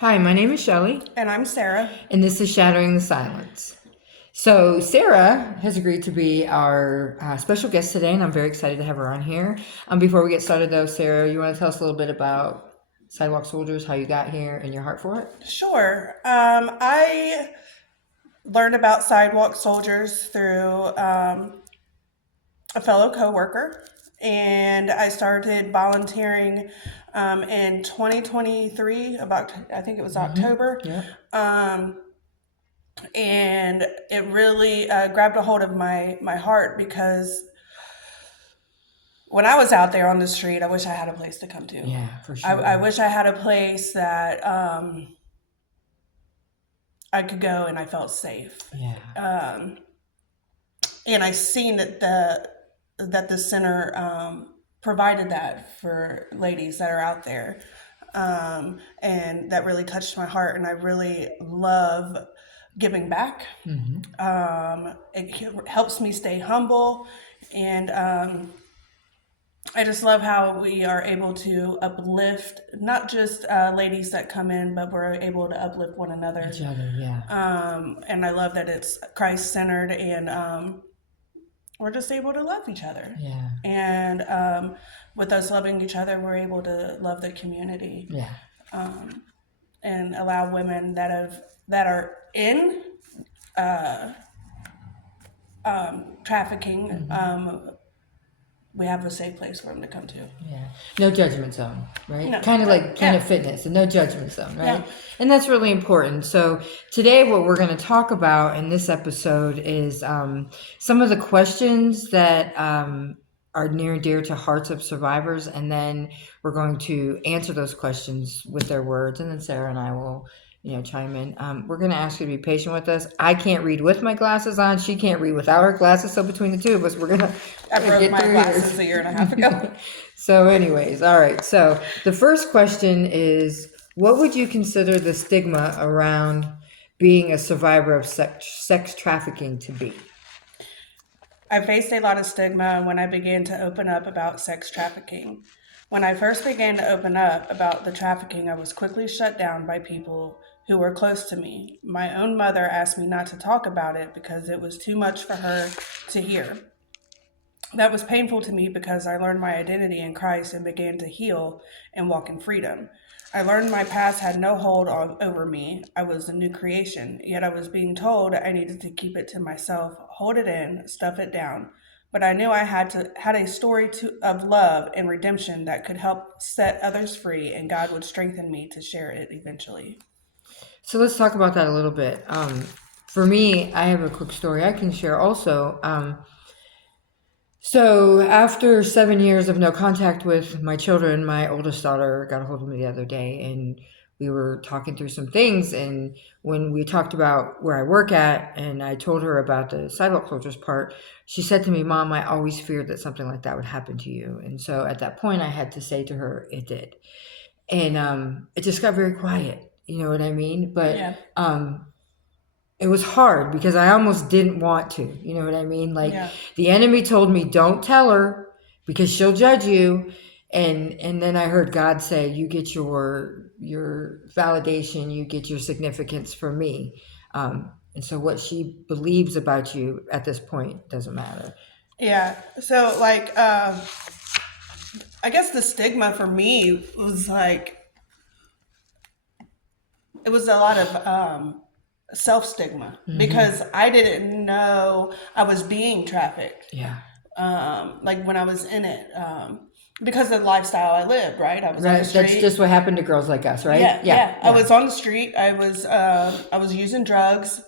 Hi, my name is Shelley, And I'm Sarah. and this is Shattering the Silence. So, Sarah has agreed to be our special guest today, and I'm very excited to have her on here. Before we get started, though, Sarah, you want to tell us a little bit about Sidewalk Soldiers, how you got here, and your heart for it? Sure. I learned about sidewalk soldiers through a fellow coworker, and I started volunteering in 2023. About I think it was October, Yeah. um, and it really grabbed a hold of my heart because when I was out there on the street, I wish I had a place to come to. Yeah, for I sure. wish I had a place that I could go and I felt safe. Yeah. Um, and I seen that the center provided that for ladies that are out there, and that really touched my heart. And I really love giving back. It helps me stay humble, and I just love how we are able to uplift not just ladies that come in, but we're able to uplift one another. Each other, yeah. And I love that it's Christ centered, and we're just able to love each other. Yeah. And with us loving each other, we're able to love the community. Yeah. And allow women that are in trafficking. We have a safe place for them to come to. Yeah. No judgment zone, right? No, Kind of no, like Planet yeah. Fitness, and no judgment zone, right? Yeah. And that's really important. So today what we're going to talk about in this episode is some of the questions that are near and dear to hearts of survivors, and then we're going to answer those questions with their words, and then Sarah and I will chime in. We're going to ask you to be patient with us. I can't read with my glasses on. She can't read without her glasses. So between the two of us, we're going to I broke get my through glasses this. a year and a half ago. So anyways, all right. So the first question is, what would you consider the stigma around being a survivor of sex trafficking to be? I faced a lot of stigma when I began to open up about sex trafficking. When I first began to open up about the trafficking, I was quickly shut down by people who were close to me. My own mother asked me not to talk about it because it was too much for her to hear. That was painful to me because I learned my identity in Christ and began to heal and walk in freedom. I learned my past had no hold over me. I was a new creation, yet I was being told I needed to keep it to myself, hold it in, stuff it down. But I knew I had a story of love and redemption that could help set others free, and God would strengthen me to share it eventually. So let's talk about that a little bit. For me, I have a quick story I can share also. So after 7 years of no contact with my children, my oldest daughter got a hold of me the other day, and we were talking through some things. And when we talked about where I work at, and I told her about the sidewalk soldiers part, she said to me, "Mom, I always feared that something like that would happen to you." And so at that point, I had to say to her, "It did." And it just got very quiet. You know what I mean? But Yeah. it was hard because I almost didn't want to. You know what I mean? Like Yeah. the enemy told me, "Don't tell her because she'll judge you." And then I heard God say, "You get your validation, you get your significance from me." And so what she believes about you at this point doesn't matter. Yeah. So, like, I guess the stigma for me was like, it was a lot of self stigma because I didn't know I was being trafficked. Yeah. Like when I was in it, because of the lifestyle I lived. Right, I was on the Right. That's street. just what happened to girls like us, right? Yeah. I was on the street. I was using drugs,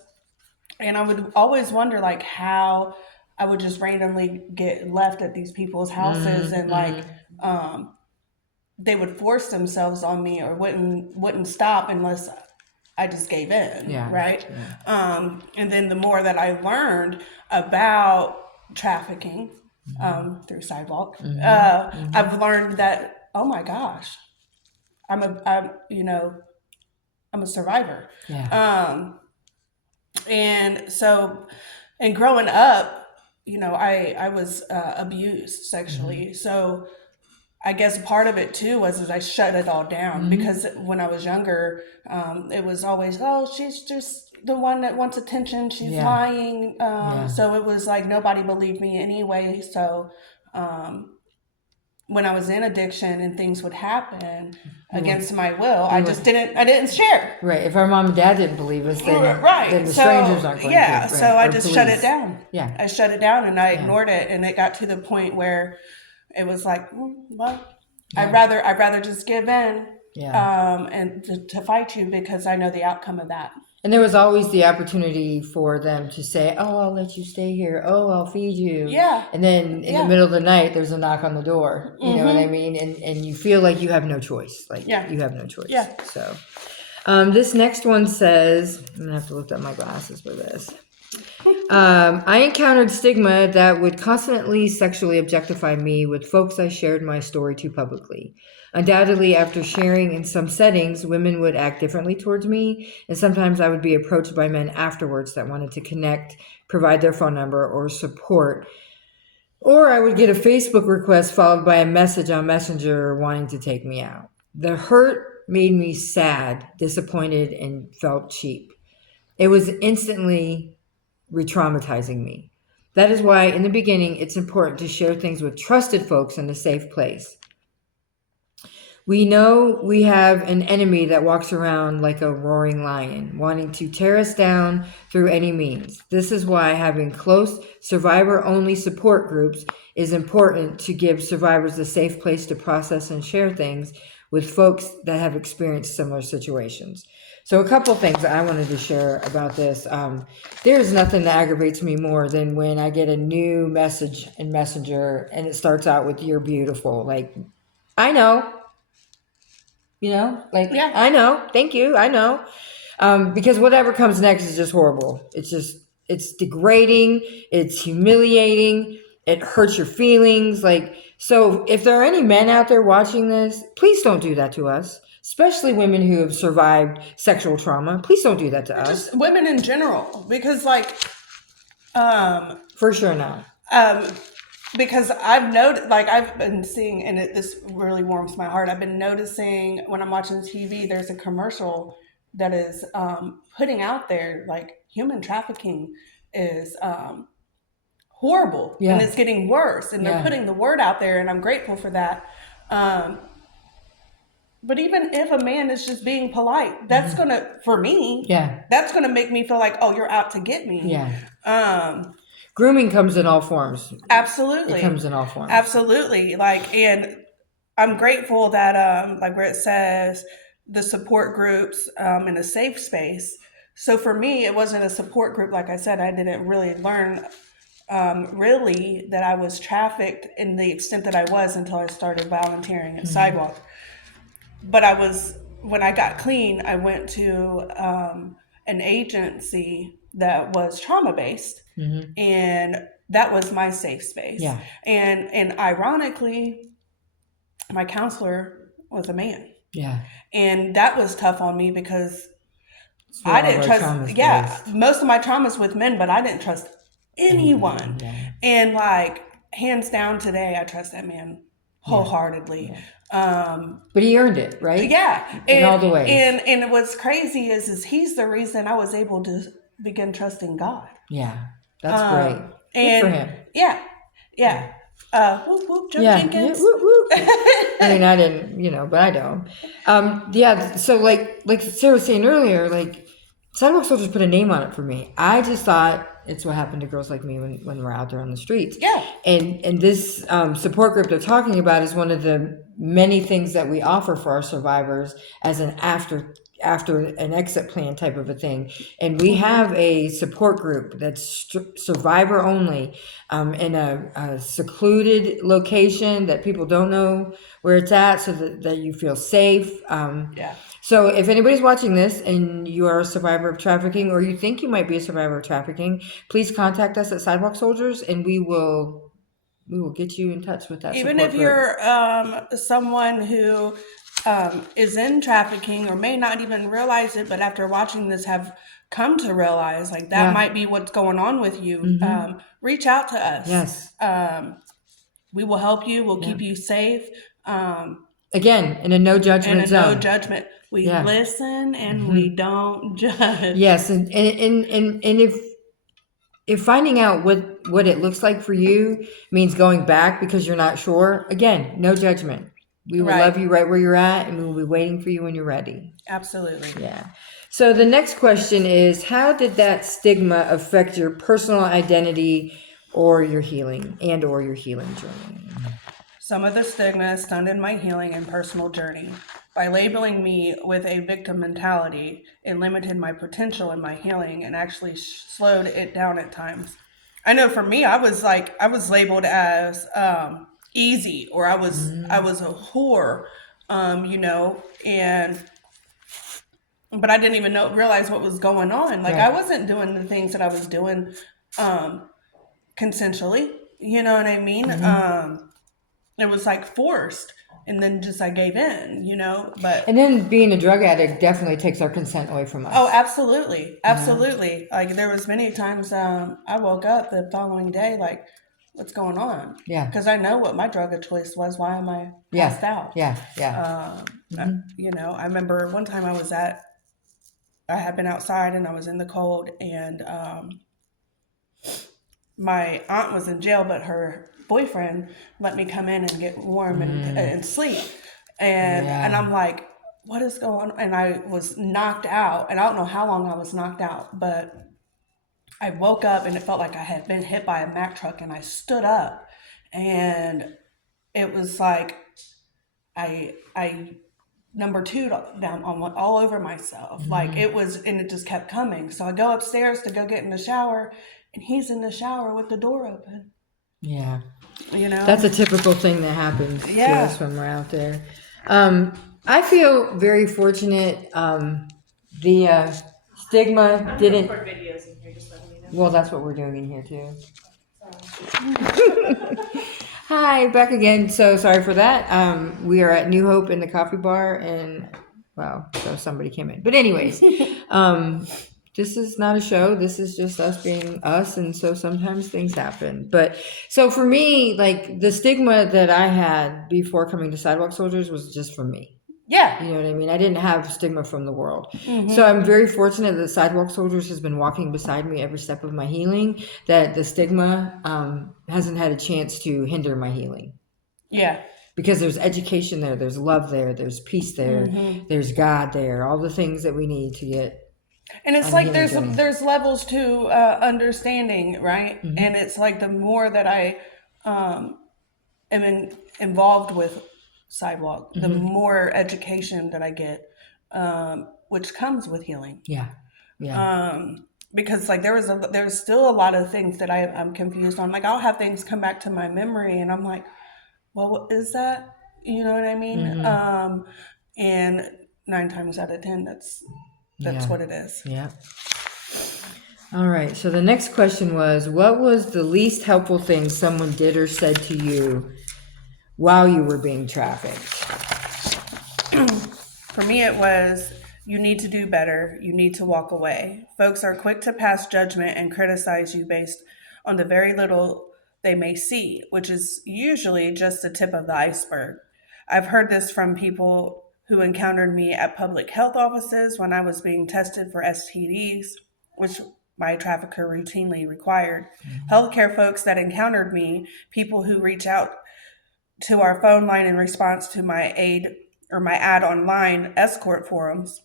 and I would always wonder like how I would just randomly get left at these people's houses, and like they would force themselves on me or wouldn't stop unless I just gave in, Yeah. right? Yeah. And then the more that I learned about trafficking through sidewalk, I've learned that, oh my gosh, I'm a survivor. Yeah. And so, and growing up, I was abused sexually. So I guess part of it too was I shut it all down Mm-hmm. because when I was younger, it was always, oh, she's just the one that wants attention. She's Yeah. lying. Yeah. So it was like nobody believed me anyway. So um, when I was in addiction and things would happen You were, against my will, you were I didn't share. right. If our mom and dad didn't believe us, then Right. the strangers So, aren't going to, yeah. right? So I Or just shut it police. down. Yeah. I shut it down and I Yeah. ignored it. And it got to the point where it was like, well, Yeah. I'd rather just give in Yeah. and to fight you because I know the outcome of that. And there was always the opportunity for them to say, "Oh, I'll let you stay here. Oh, I'll feed you." Yeah. And then in the Yeah. middle of the night, there's a knock on the door. You know what I mean? And you feel like you have no choice. Like Yeah. you have no choice. Yeah. So, this next one says, I'm gonna have to lift up my glasses for this. I encountered stigma that would constantly sexually objectify me with folks I shared my story to publicly. Undoubtedly, after sharing in some settings, women would act differently towards me, and sometimes I would be approached by men afterwards that wanted to connect, provide their phone number, or support. Or I would get a Facebook request followed by a message on Messenger wanting to take me out. The hurt made me sad, disappointed, and felt cheap. It was instantly re-traumatizing me. That is why, in the beginning, it's important to share things with trusted folks in a safe place. We know we have an enemy that walks around like a roaring lion, wanting to tear us down through any means. This is why having close survivor-only support groups is important to give survivors a safe place to process and share things with folks that have experienced similar situations. So a couple things that I wanted to share about this. There's nothing that aggravates me more than when I get a new message in Messenger and it starts out with "you're beautiful." Like, I know, like, Yeah. I know, thank you, I know. Because whatever comes next is just horrible. It's degrading, it's humiliating, it hurts your feelings. Like, so if there are any men out there watching this, please don't do that to us. Especially women who have survived sexual trauma. Please don't do that to us. Just women in general, because For sure not. Because I've been seeing, and this really warms my heart. I've been noticing when I'm watching TV, there's a commercial that is putting out there like human trafficking is horrible, Yeah. and it's getting worse, and they're Yeah. putting the word out there, and I'm grateful for that. But even if a man is just being polite, that's gonna, for me, Yeah. that's gonna make me feel like, oh, you're out to get me. Yeah. Grooming comes in all forms. Absolutely. It comes in all forms. Absolutely. Like, and I'm grateful that, like where it says the support groups in a safe space. So for me, it wasn't a support group. Like I said, I didn't really learn really that I was trafficked in the extent that I was until I started volunteering at Sidewalk. But when I got clean, I went to an agency that was trauma based, and that was my safe space. Yeah. And ironically, my counselor was a man. Yeah. And that was tough on me because It's where I all didn't our trust. trauma's Yeah, based. most of my traumas with men, but I didn't trust anyone. Yeah. And like hands down, today I trust that man wholeheartedly. But he earned it, right? Yeah, In all the ways. And what's crazy is he's the reason I was able to begin trusting God. Yeah, that's great. Good And for him. yeah. Whoop whoop, Jim Yeah. Jenkins. Whoop, whoop. I mean, I didn't, but I don't. Yeah. So like Sarah was saying earlier, like Sidewalk Soldiers put a name on it for me. I just thought it's what happened to girls like me when we're out there on the streets. Yeah. And this support group they're talking about is one of the many things that we offer for our survivors as an after an exit plan type of a thing. And we have a support group that's survivor only, in a secluded location that people don't know where it's at, so that you feel safe. Yeah. So if anybody's watching this and you are a survivor of trafficking, or you think you might be a survivor of trafficking, please contact us at Sidewalk Soldiers, and we will get you in touch with that Even support if group. you're someone who is in trafficking or may not even realize it, but after watching this have come to realize like that might be what's going on with you, reach out to us. Yes. We will help you. We'll keep you safe. Again, in a no And judgment a no zone. judgment. We Yeah. listen and we don't judge. Yes, and if finding out what it looks like for you means going back because you're not sure, again, no judgment. We will love Right. you right where you're at, and we will be waiting for you when you're ready. Absolutely. Yeah. So the next question is, how did that stigma affect your personal identity or your healing journey? Some of the stigma stunted my healing and personal journey. By labeling me with a victim mentality, it limited my potential in my healing and actually slowed it down at times. I know for me, I was labeled as easy, or I was a whore, and but I didn't even realize what was going on. Like, I Right. wasn't doing the things that I was doing um, consensually. You know what I mean? It was like forced, and then just I gave in. But And then being a drug addict definitely takes our consent away from oh, us. absolutely, You know? absolutely. Like, there was many times I woke up the following day like, what's going on? Yeah. Because I know what my drug of choice was. Why am I Yeah. passed out? Yeah. Yeah. I remember one time I had been outside and I was in the cold, and my aunt was in jail, but her boyfriend let me come in and get warm and sleep. And Yeah. I'm like, what is going on? And I was knocked out, and I don't know how long I was knocked out, but I woke up and it felt like I had been hit by a Mack truck, and I stood up, and it was like I number two down on all over myself. Like, it was, and it just kept coming. So I go upstairs to go get in the shower, and he's in the shower with the door open. Yeah. You That's know? a typical thing that happens to Yeah. us when we're out there. I feel very fortunate. The stigma didn't. Videos in here, just letting you know. Well, that's what we're doing in here too. Hi, back again. So sorry for that. We are at New Hope in the coffee bar, and wow, so somebody came in. But anyways, this is not a show. This is just us being us, and so sometimes things happen. But so for me, like the stigma that I had before coming to Sidewalk Soldiers was just from me. Yeah. You know what I mean? I didn't have stigma from the world. So I'm very fortunate that Sidewalk Soldiers has been walking beside me every step of my healing, that the stigma hasn't had a chance to hinder my healing. Yeah. Because there's education there, there's love there, there's peace there, there's God there, all the things that we need to get And it's on the like healing journey. there's levels to understanding, right? And it's like the more that I involved with Sidewalk, the more education that I get, which comes with healing. Yeah. Yeah. Because like there's still a lot of things that I'm confused on. Like, I'll have things come back to my memory, and I'm like, well, what is that? You know what I mean? And 9 times out of 10, that's Yeah. what it is. Yeah. All right. So the next question was, what was the least helpful thing someone did or said to you while you were being trafficked? For me, it was, you need to do better. You need to walk away. Folks are quick to pass judgment and criticize you based on the very little they may see, which is usually just the tip of the iceberg. I've heard this from people who encountered me at public health offices when I was being tested for STDs, which my trafficker routinely required. Healthcare folks that encountered me, people who reach out to our phone line in response to my ad online escort forums.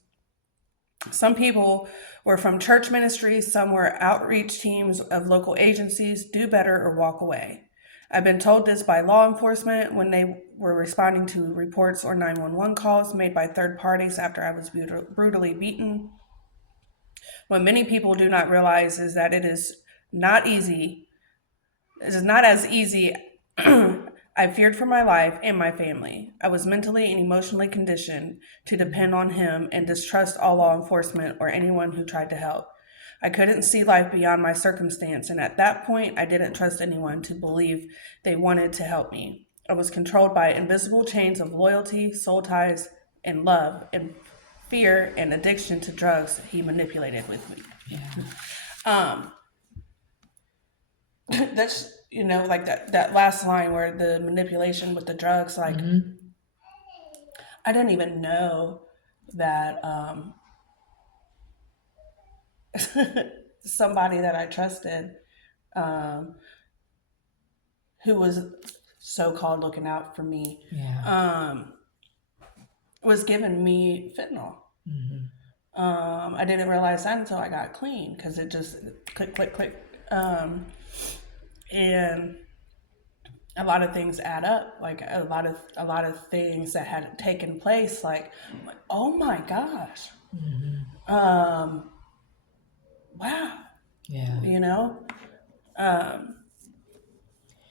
Some people were from church ministries, some were outreach teams of local agencies. Do better or walk away. I've been told this by law enforcement when they were responding to reports or 911 calls made by third parties after I was brutally beaten. What many people do not realize is that it is not easy. It is not as easy. I feared for my life and my family. I was mentally and emotionally conditioned to depend on him and distrust all law enforcement or anyone who tried to help. I couldn't see life beyond my circumstance, and at that point, I didn't trust anyone to believe they wanted to help me. I was controlled by invisible chains of loyalty, soul ties, and love, and fear and addiction to drugs he manipulated with me. Yeah. That's, like that last line where the manipulation with the drugs, like, I didn't even know that somebody that I trusted, um, who was so called looking out for me, Yeah. um, was giving me fentanyl. Hmm. I didn't realize that until I got clean because it just click, click, click. Um, and a lot of things add up, like a lot of things that had taken place, like, oh my gosh, Hmm. um, wow, Yeah. you know, um,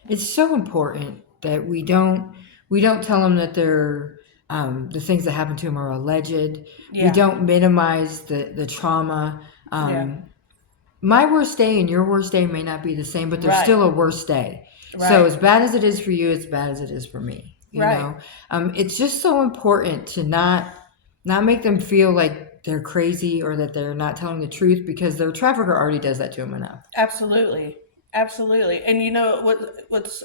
It's so important that we don't tell them that they're the things that happened to them are alleged. We yeah, don't minimize the trauma. yeah, My worst day and your worst day may not be the same, but there's right, still a worst day. So right, as bad as it is for you, it's bad as it is for me. right, It's just so important to not make them feel like they're crazy or that they're not telling the truth because their trafficker already does that to them enough. absolutely, absolutely. And you know what's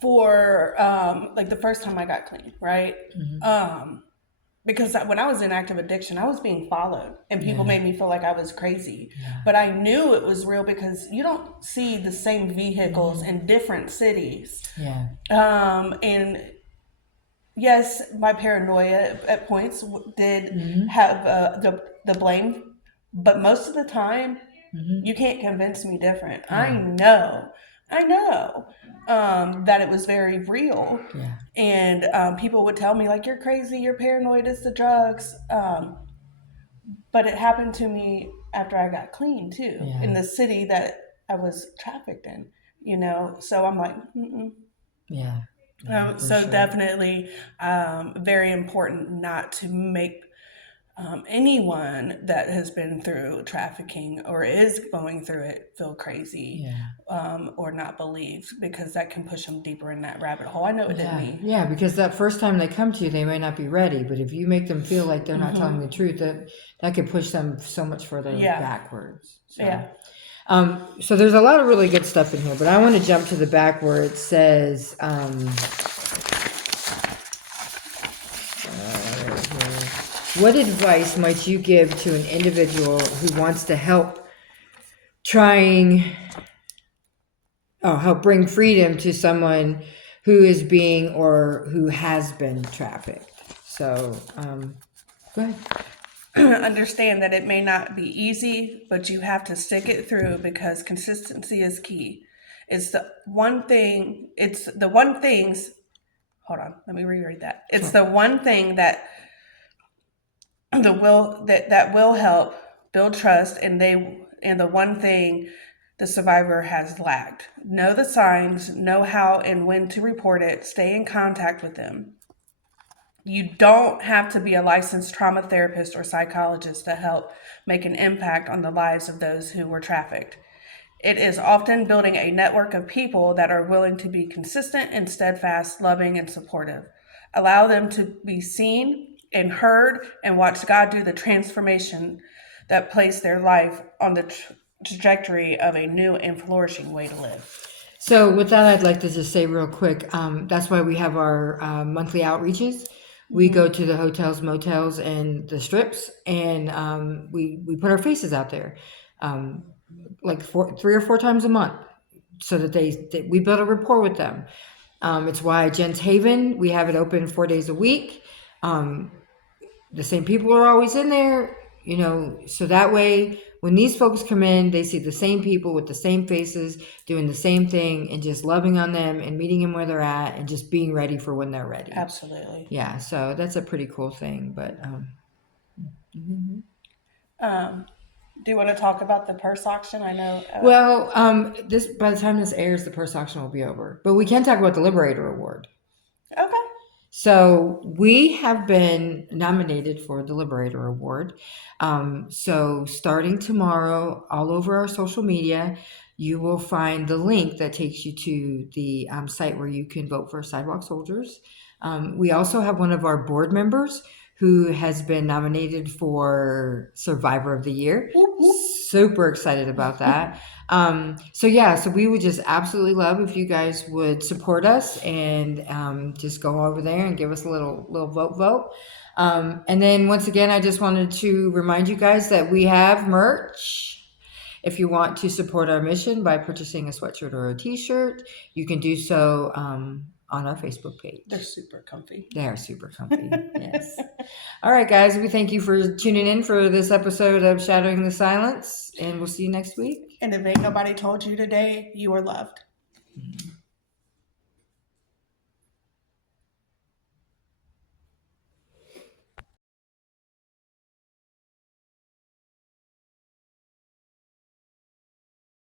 for like the first time I got clean, right? Hmm. Um, because when I was in active addiction, I was being followed, and people Yeah, made me feel like I was crazy. yeah, But I knew it was real because you don't see the same vehicles hmm, in different cities. yeah, And yes, my paranoia at points did hmm, have the blame, but most of the time, hmm, you can't convince me different. yeah, I know that it was very real. yeah, And people would tell me, like, you're crazy, you're paranoid, it's the drugs. But it happened to me after I got clean, too, in yeah, the city that I was trafficked in, you know? So I'm like, mm-mm. yeah, yeah, for So sure. definitely very important not to make anyone that has been through trafficking or is going through it feel crazy, Yeah. or not believed, because that can push them deeper in that rabbit hole. I know it did Yeah, me. yeah, because that first time they come to you, they may not be ready, but if you make them feel like they're not telling Hmm. the truth, that could push them so much further Yeah, backwards. So, yeah. so there's a lot of really good stuff in here, but I want to jump to the back where it says, right here, what advice might you give to an individual who wants to trying, help bring freedom to someone who is being or who has been trafficked? So, go ahead. Understand that it may not be easy, but you have to stick it through because consistency is key. It's the one things, hold on, let me reread that. It's Sure. the one thing that will help build trust, and the one thing the survivor has lacked. Know the signs, know how and when to report it, stay in contact with them. You don't have to be a licensed trauma therapist or psychologist to help make an impact on the lives of those who were trafficked. It is often building a network of people that are willing to be consistent and steadfast, loving and supportive. Allow them to be seen and heard, and watch God do the transformation that place their life on the trajectory of a new and flourishing way to live. So with that, I'd like to just say real quick, that's why we have our monthly outreaches. We go Mm-hmm. to the hotels, motels, and the strips, and we put our faces out there, um, like 3 or 4 times a month, so that we build a rapport with them. It's why Jen's Haven, we have it open 4 days a week. Um, the same people are always in there, so that way when these folks come in, they see the same people with the same faces doing the same thing and just loving on them and meeting them where they're at and just being ready for when they're ready. Absolutely. Yeah, so that's a pretty cool thing. But mhm. Um, do you want to talk about the purse auction? I know. Well, this by the time this airs, the purse auction will be over, but we can talk about the Liberator Award. Okay. So we have been nominated for the Liberator Award. So starting tomorrow, all over our social media, you will find the link that takes you to the site where you can vote for Sidewalk Soldiers. We also have one of our board members who has been nominated for Survivor of the Year. Whoop, whoop. super excited about that. So we would just absolutely love if you guys would support us and just go over there and give us a little vote. And then once again, I just wanted to remind you guys that we have merch. If you want to support our mission by purchasing a sweatshirt or a t-shirt, you can do so on our Facebook page. They're super comfy. They are super comfy. Yes. All right, guys, we thank you for tuning in for this episode of Shattering the Silence, and we'll see you next week. And if ain't nobody told you today, you are loved.